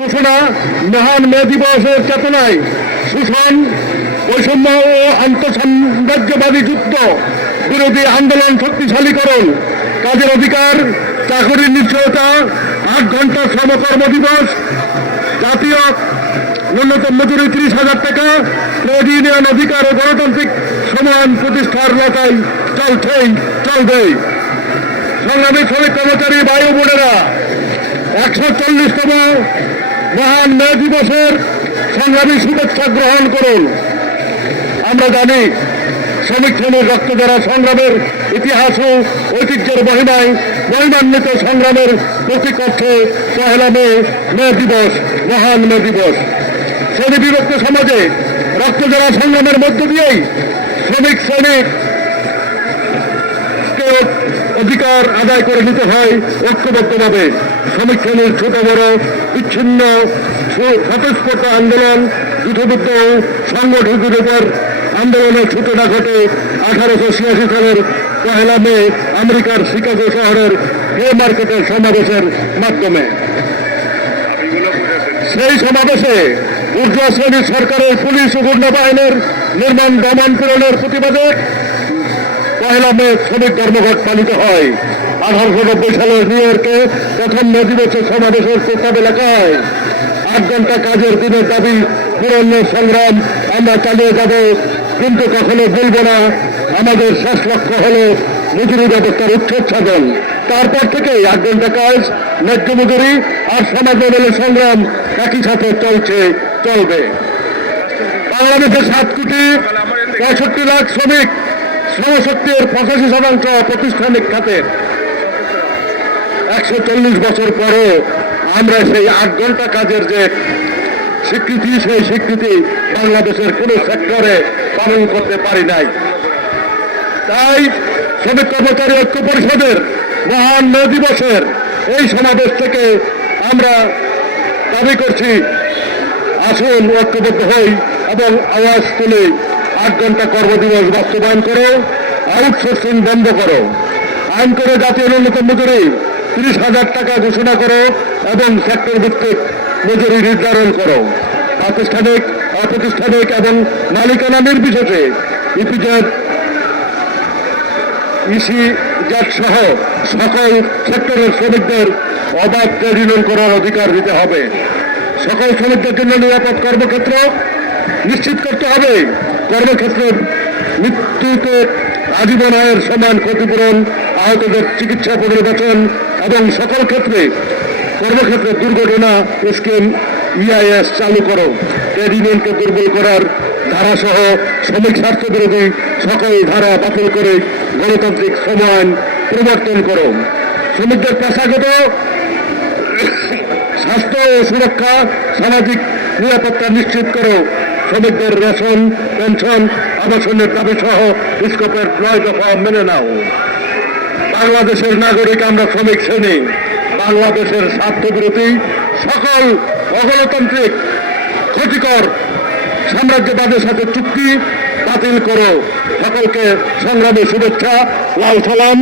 ঘোষণা মহান মে দিবসের চেতনায় শোষণ, বৈষম্য ও আন্তঃসাম্রাজ্যবাদী যুদ্ধ বিরোধী আন্দোলন শক্তিশালীকরণ, কাজের অধিকার, চাকরির নিশ্চয়তা, 8 ঘন্টা শ্রমকর্ম দিবস, জাতীয় ন্যূনতম মজুরি 30,000 টাকা, ট্রেড ইউনিয়ন অধিকার ও গণতান্ত্রিক সমান প্রতিষ্ঠার লড়াই চলবে। সংগ্রামী শ্রমিক কর্মচারী বায়ু বোনেরা, 140তম মহান মে দিবসের সংগ্রামী শুভেচ্ছা গ্রহণ করুন। আমরা জানি শ্রমিক শ্রেণীর রক্ত দ্বারা সংগ্রামের ইতিহাস ও ঐতিহ্যের মহিমান্বিত সংগ্রামের প্রতীক অর্থে 1 মে দিবস, মহান মে দিবস। শ্রেণী বিভক্ত সমাজে রক্ত দ্বারা সংগ্রামের মধ্য দিয়েই শ্রমিক শ্রেণীর অধিকার আদায় করে নিতে হয় ঐক্যবদ্ধভাবে। শ্রমিক শ্রেণীর ছোট বড় বিচ্ছিন্ন স্বতঃস্ফূর্ত আন্দোলন, যুদ্ধবিদ্ধ সংগঠিতের উপর আন্দোলনের সূচনা ঘটে 1886 সালের 1 মে আমেরিকার শিকাগো শহরের হে মার্কেটের সমাবেশের মাধ্যমে। সেই সমাবেশে ঊর্ধ্ব শ্রেণীর সরকারের পুলিশ ও গুন্ডা বাহিনীর নির্মাণ দমন পীড়নের প্রতিবাদে 1 মে শ্রমিক ধর্মঘট পালিত হয়। 1890 সালের নিউ ইয়র্কে প্রথম মে দিবসের সমাবেশের প্রস্তাবে লেখা হয়, 8 ঘন্টা কাজের দিনের দাবি পূরণের সংগ্রাম আমরা চালিয়ে যাব, কিন্তু কখনো ভুলব না আমাদের শেষ লক্ষ্য হলো মজুরি ব্যবস্থার উচ্ছেদ সাধন। তারপর থেকেই 8 ঘন্টা কাজ, ন্যায্য মজুরি আর সমাজ বদলের সংগ্রাম একই সাথে চলবে। বাংলাদেশের 7 কোটি 65 লাখ শ্রমিক, শ্রমশক্তির 85% প্রাতিষ্ঠানিক খাতের। 140 বছর পরে আমরা সেই 8 ঘন্টা কাজের যে স্বীকৃতি, সেই স্বীকৃতি বাংলাদেশের কোন সেক্টরে পালন করতে পারি নাই। তাই শ্রমিক কর্মচারী ঐক্য পরিষদের মহান মে দিবসের এই সমাবেশ থেকে আমরা দাবি করছি, আসুন ঐক্যবদ্ধ হই এবং আওয়াজ তুলে 8 ঘন্টা কর্মদিবস বাস্তবায়ন করো, আউটসোর্সিং বন্ধ করো, আইন করে জাতীয় ন্যূনতম মজুরি 30,000 টাকা ঘোষণা করো এবং সেক্টর ভিত্তিক মজুরি নির্ধারণ করো। প্রাতিষ্ঠানিক, অপ্রাতিষ্ঠানিক এবং মালিকানা নির্বিশেষে ইপিজেড, ইসিজেড সহ সকল সেক্টরের শ্রমিকদের অবাধ ট্রেড ইউনিয়ন করার অধিকার দিতে হবে। সকল শ্রমিকদের জন্য নিরাপদ কর্মক্ষেত্র নিশ্চিত করতে হবে। কর্মক্ষেত্রের মৃত্যুতে আজীবন আয়ের সমান ক্ষতিপূরণ, আহতদের চিকিৎসা পুনর্বাসন এবং সকল ক্ষেত্রে কর্মক্ষেত্রে দুর্ঘটনা স্কিম ইআইএস চালু করো। ট্রেড ইউনিয়নকে দুর্বল করার ধারাসহ শ্রমিক স্বার্থ বিরোধী সকল ধারা বাতিল করে গণতান্ত্রিক শ্রম আইন প্রবর্তন করো। শ্রমিকদের পেশাগত স্বাস্থ্য ও সুরক্ষা, সামাজিক নিরাপত্তা নিশ্চিত করো। শ্রমিকদের রেশন, পেনশন, আবাসনের দাবি সহ স্কোপের 9 দফা মেনে নাও। বাংলাদেশের নাগরিক আমরা শ্রমিক শ্রেণী। বাংলাদেশের স্বার্থবিরোধী সকল অগণতান্ত্রিক ক্ষতিকর সাম্রাজ্যবাদের সাথে চুক্তি বাতিল করো। সকলকে সংগ্রামী শুভেচ্ছা, লাল সালাম।